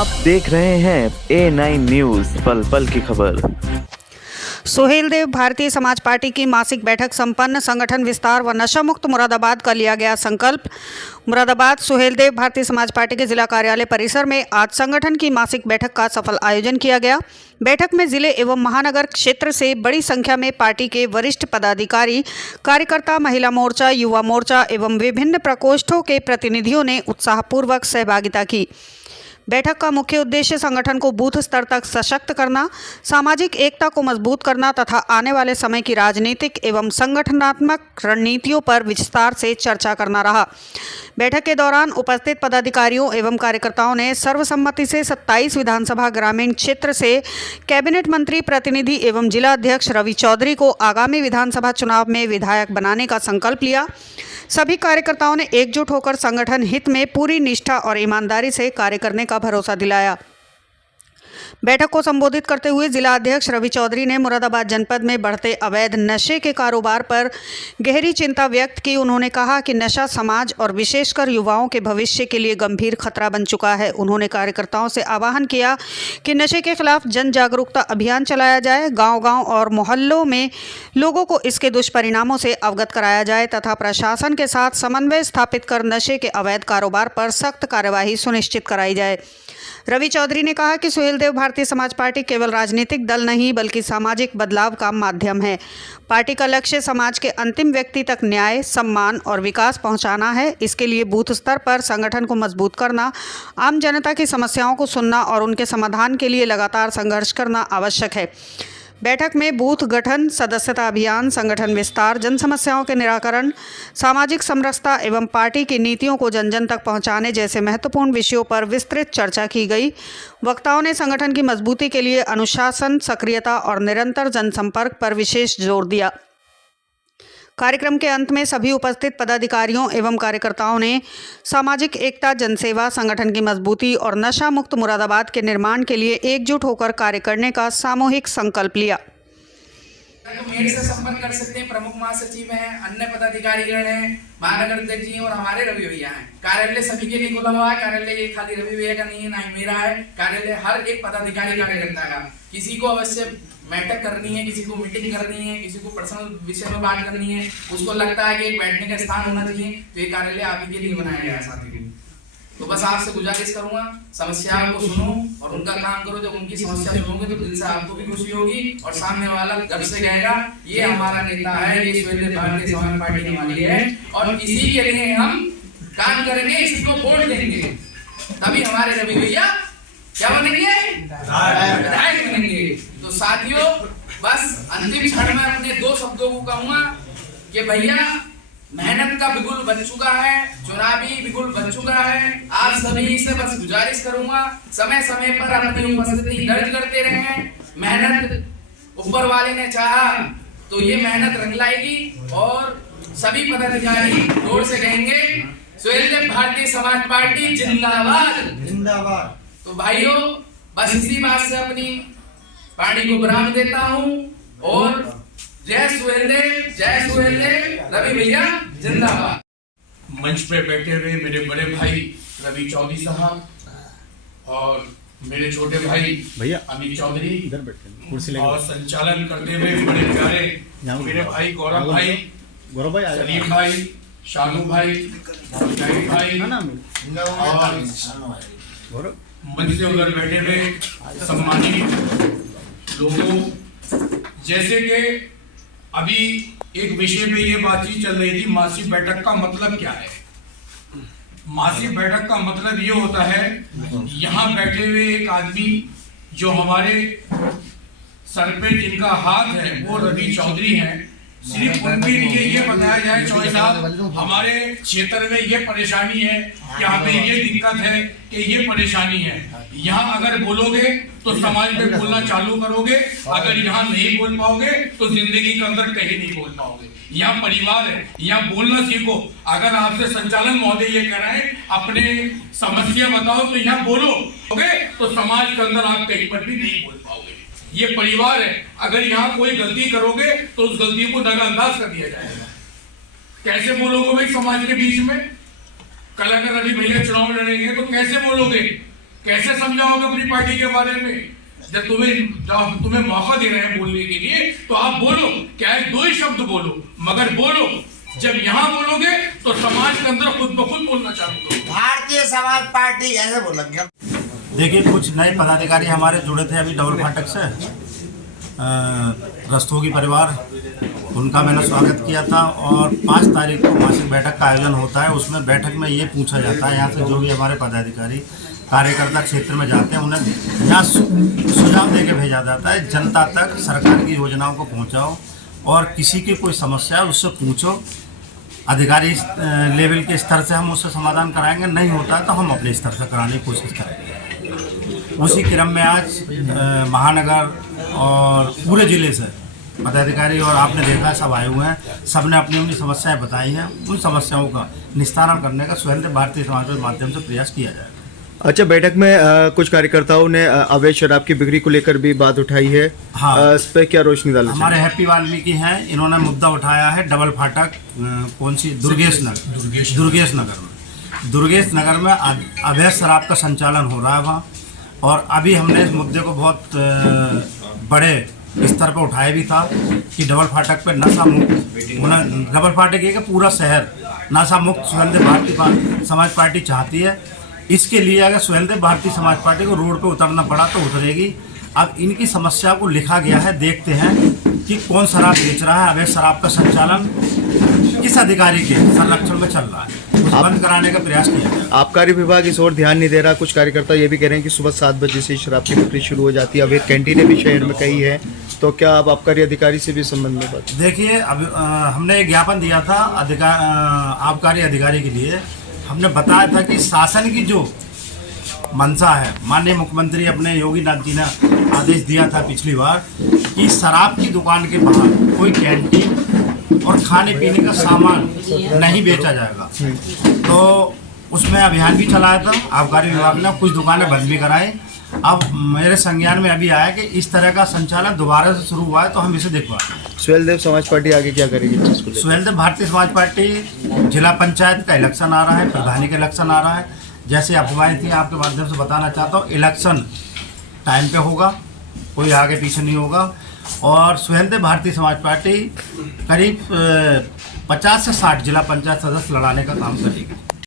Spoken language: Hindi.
आप देख रहे हैं A9 न्यूज़, पल पल की खबर। सुहेलदेव भारतीय समाज पार्टी की मासिक बैठक संपन्न। संगठन विस्तार व नशा मुक्त मुरादाबाद का लिया गया संकल्प। मुरादाबाद सुहेलदेव भारतीय समाज पार्टी के जिला कार्यालय परिसर में आज संगठन की मासिक बैठक का सफल आयोजन किया गया। बैठक में जिले एवं महानगर क्षेत्र से बड़ी संख्या में पार्टी के वरिष्ठ पदाधिकारी, कार्यकर्ता, महिला मोर्चा, युवा मोर्चा एवं विभिन्न प्रकोष्ठों के प्रतिनिधियों ने उत्साहपूर्वक सहभागिता की। बैठक का मुख्य उद्देश्य संगठन को बूथ स्तर तक सशक्त करना, सामाजिक एकता को मजबूत करना तथा आने वाले समय की राजनीतिक एवं संगठनात्मक रणनीतियों पर विस्तार से चर्चा करना रहा। बैठक के दौरान उपस्थित पदाधिकारियों एवं कार्यकर्ताओं ने सर्वसम्मति से 27 विधानसभा ग्रामीण क्षेत्र से कैबिनेट मंत्री प्रतिनिधि एवं जिला अध्यक्ष रवि चौधरी को आगामी विधानसभा चुनाव में विधायक बनाने का संकल्प लिया। सभी कार्यकर्ताओं ने एकजुट होकर संगठन हित में पूरी निष्ठा और ईमानदारी से कार्य करने का भरोसा दिलाया। बैठक को संबोधित करते हुए जिला अध्यक्ष रवि चौधरी ने मुरादाबाद जनपद में बढ़ते अवैध नशे के कारोबार पर गहरी चिंता व्यक्त की। उन्होंने कहा कि नशा समाज और विशेषकर युवाओं के भविष्य के लिए गंभीर खतरा बन चुका है। उन्होंने कार्यकर्ताओं से आह्वान किया कि नशे के खिलाफ जन जागरूकता अभियान चलाया जाए, गांव-गांव और मोहल्लों में लोगों को इसके दुष्परिणामों से अवगत कराया जाए तथा प्रशासन के साथ समन्वय स्थापित कर नशे के अवैध कारोबार पर सख्त कार्यवाही सुनिश्चित कराई जाए। रवि चौधरी ने कहा कि सुहेलदेव भारतीय समाज पार्टी केवल राजनीतिक दल नहीं बल्कि सामाजिक बदलाव का माध्यम है। पार्टी का लक्ष्य समाज के अंतिम व्यक्ति तक न्याय, सम्मान और विकास पहुंचाना है। इसके लिए बूथ स्तर पर संगठन को मजबूत करना, आम जनता की समस्याओं को सुनना और उनके समाधान के लिए लगातार संघर्ष करना आवश्यक है। बैठक में बूथ गठन, सदस्यता अभियान, संगठन विस्तार, जन समस्याओं के निराकरण, सामाजिक समरसता एवं पार्टी की नीतियों को जन जन तक पहुंचाने जैसे महत्वपूर्ण विषयों पर विस्तृत चर्चा की गई। वक्ताओं ने संगठन की मजबूती के लिए अनुशासन, सक्रियता और निरंतर जनसंपर्क पर विशेष जोर दिया। कार्यक्रम के अंत में सभी उपस्थित पदाधिकारियों एवं कार्यकर्ताओं ने सामाजिक एकता, जनसेवा, संगठन की मजबूती और नशा मुक्त मुरादाबाद के निर्माण के लिए एकजुट होकर कार्य करने का सामूहिक संकल्प लिया। मेरे से संपर्क कर सकते हैं। प्रमुख महासचिव हैं, अन्य पदाधिकारीगण हैं, महानगर अध्यक्ष जी और हमारे रवि भैया हैं। कार्यालय सभी के लिए खुला हुआ है। कार्यालय खाली रवि भैया का नहीं है, ना ही मेरा है। कार्यालय हर एक पदाधिकारी कार्यकर्ता का। किसी को अवश्य बैठक करनी है, किसी को मीटिंग करनी है, किसी को पर्सनल विषय में बात करनी है, उसको लगता है कि एक बैठने का स्थान होना चाहिए, तो ये कार्यालय आप ही के लिए बनाया गया है साथी। तो बस आपसे गुजारिश करूंगा, समस्याओं को सुनो और उनका काम करो। जब उनकी समस्या सुनोगे तो दिल से आपको भी खुशी होगी और सामने वाला गर्व से कहेगा ये हमारा नेता है, ये सुहेलदेव भारतीय समाज पार्टी के वाली है और इसी के लिए हम काम करेंगे, इसी को वोट देंगे, तभी हमारे रवि भैया क्या बनेंगे, विधायक बनेंगे। तो साथियों, बस अंतिम क्षण में अपने दो शब्दों को कहूंगा कि भैया मेहनत का बिगुल बन चुका है, चुनावी बिगुल बन चुका है। आप सभी से बस गुजारिश करूंगा, समय समय पर अपनी उपस्थिति दर्ज करते रहें। मेहनत ऊपर वाले ने चाहा तो ये मेहनत रंग लाएगी और सभी पदाधिकारी जोर से कहेंगे सुहेलदेव भारतीय समाज पार्टी जिंदाबाद, जिंदाबाद। तो भाइयों, बस इसी बात से अपनी पार्टी को विराम देता हूं और जय सुहेलदेव, रवि भैया जिंदाबाद। मंच पे बैठे हुए मेरे बड़े भाई रवि चौधरी साहब और मेरे छोटे भाई भैया अमित चौधरी इधर बैठे और संचालन करते हुए बड़े प्यारे मेरे भाई गौरव भाई, सलीम भाई, शानू भाई और मंच से उधर बैठे हुए सम्मानित लोगों, जैसे कि अभी एक विषय पे ये बातचीत चल रही थी, मासिक बैठक का मतलब क्या है। मासिक बैठक का मतलब ये होता है, यहाँ बैठे हुए एक आदमी जो हमारे सर पे जिनका हाथ है वो रवि चौधरी हैं, सिर्फ उनके लिए ये बताया जाए चौधरी साहब हमारे क्षेत्र में ये परेशानी है, यहाँ पे ये दिक्कत है कि ये परेशानी है। यहाँ अगर बोलोगे तो समाज में बोलना चालू करोगे, अगर यहाँ नहीं बोल पाओगे तो जिंदगी के अंदर कहीं नहीं बोल पाओगे। यहाँ परिवार है, यहाँ बोलना सीखो। अगर आपसे संचालन महोदय ये कह रहे हैं अपने समस्या बताओ तो यहाँ बोलोगे तो समाज के अंदर आप कहीं पर भी नहीं बोल पाओगे। ये परिवार है, अगर यहाँ कोई गलती करोगे तो उस गलती को नजरअंदाज कर दिया जाएगा। कैसे बोलोगे भाई समाज के बीच में? कल अगर रवि भैया चुनाव लड़ेंगे तो कैसे बोलोगे? कैसे समझाओगे अपनी पार्टी के बारे में? जब तुम्हें मौका दे रहे हैं बोलने के लिए तो आप बोलो, क्या है 2 ही शब्द बोलो, मगर बोलो। जब यहाँ बोलोगे तो समाज के अंदर खुद ब खुद बोलना चालू करो। भारतीय समाज पार्टी ऐसे बोलेंगे। देखिए, कुछ नए पदाधिकारी हमारे जुड़े थे अभी डबल फाटक से, रस्तोगी परिवार, उनका मैंने स्वागत किया था। और 5 तारीख को मासिक बैठक का आयोजन होता है। उसमें बैठक में ये पूछा जाता है, यहाँ से जो भी हमारे पदाधिकारी कार्यकर्ता क्षेत्र में जाते हैं उन्हें यहाँ सुझाव दे के भेजा जाता है, जनता तक सरकार की योजनाओं को पहुँचाओ और किसी की कोई समस्या है उससे पूछो। अधिकारी लेवल के स्तर से हम उससे समाधान कराएंगे, नहीं होता है तो हम अपने स्तर से कराने की कोशिश करेंगे। उसी क्रम में आज महानगर और पूरे ज़िले से पदाधिकारी और आपने देखा सब आए हुए हैं, सब ने अपनी अपनी समस्याएं बताई हैं। उन समस्याओं का निस्तारण करने का सुहेलदेव भारतीय समाज के माध्यम से प्रयास किया जाएगा। अच्छा, बैठक में कुछ कार्यकर्ताओं ने अवैध शराब की बिक्री को लेकर भी बात उठाई है। हाँ, इस पर क्या रोशनी डालना? हमारे हैप्पी वाल्मीकि हैं, इन्होंने मुद्दा उठाया है डबल फाटक, कौन सी दुर्गेश नगर में अवैध शराब का संचालन हो रहा है वहाँ। और अभी हमने इस मुद्दे को बहुत बड़े स्तर पर उठाया भी था कि डबल फाटक पर नशा मुक्त, डबल फाटक ये कि पूरा शहर नशा मुक्त सुहेलदेव भारतीय समाज पार्टी चाहती है। इसके लिए अगर सुहेलदेव भारतीय समाज पार्टी को रोड पे उतरना पड़ा तो उतरेगी। अब इनकी समस्या को लिखा गया है, देखते हैं कि कौन शराब बेच रहा है, अवैध शराब का संचालन किस अधिकारी के संरक्षण में चल रहा है, उसे बंद कराने का प्रयास किया जाए। आबकारी विभाग इस ओर ध्यान नहीं दे रहा। कुछ कार्यकर्ता ये भी कह रहे हैं कि सुबह 7 बजे से शराब की बिक्री शुरू हो जाती है। अवैध कैंटीनें भी शहर में कई है, तो क्या आप आबकारी अधिकारी से भी संबंध में बात? देखिए, अब हमने एक ज्ञापन दिया था आबकारी अधिकारी के लिए। हमने बताया था कि शासन की जो मंशा है, माननीय मुख्यमंत्री अपने योगी नाथ जी ने आदेश दिया था पिछली बार कि शराब की दुकान के बाहर कोई कैंटीन और खाने पीने का सामान नहीं बेचा जाएगा। तो उसमें अभियान भी चलाया था आबकारी विभाग ने, कुछ दुकानें बंद भी कराई। अब मेरे संज्ञान में अभी आया कि इस तरह का संचालन दोबारा से शुरू हुआ है, तो हम इसे दिखवाएंगे। सुहेलदेव समाज पार्टी आगे क्या करेगी इस चीज़ को लेकर? सुहेलदेव भारतीय समाज पार्टी, जिला पंचायत का इलेक्शन आ रहा है, प्रधानी का इलेक्शन आ रहा है। जैसे अफवाहें थी, आपके माध्यम से बताना चाहता हूँ, इलेक्शन टाइम पे होगा, कोई आगे पीछे नहीं होगा। और सुहेलदेव भारतीय समाज पार्टी करीब 50 से 60 जिला पंचायत सदस्य लड़ाने का काम करेगी।